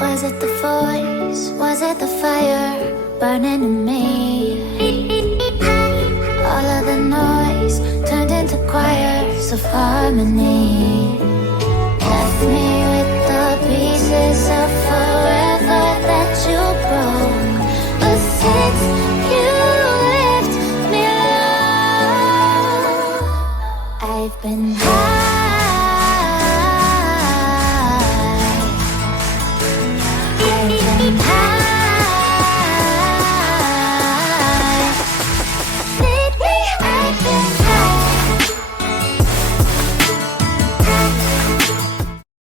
Was it the voice? Was it the fire burning in me? All of the noise turned into choirs of harmony. Left me with the pieces of forever that you broke. But since you left me alone, I've been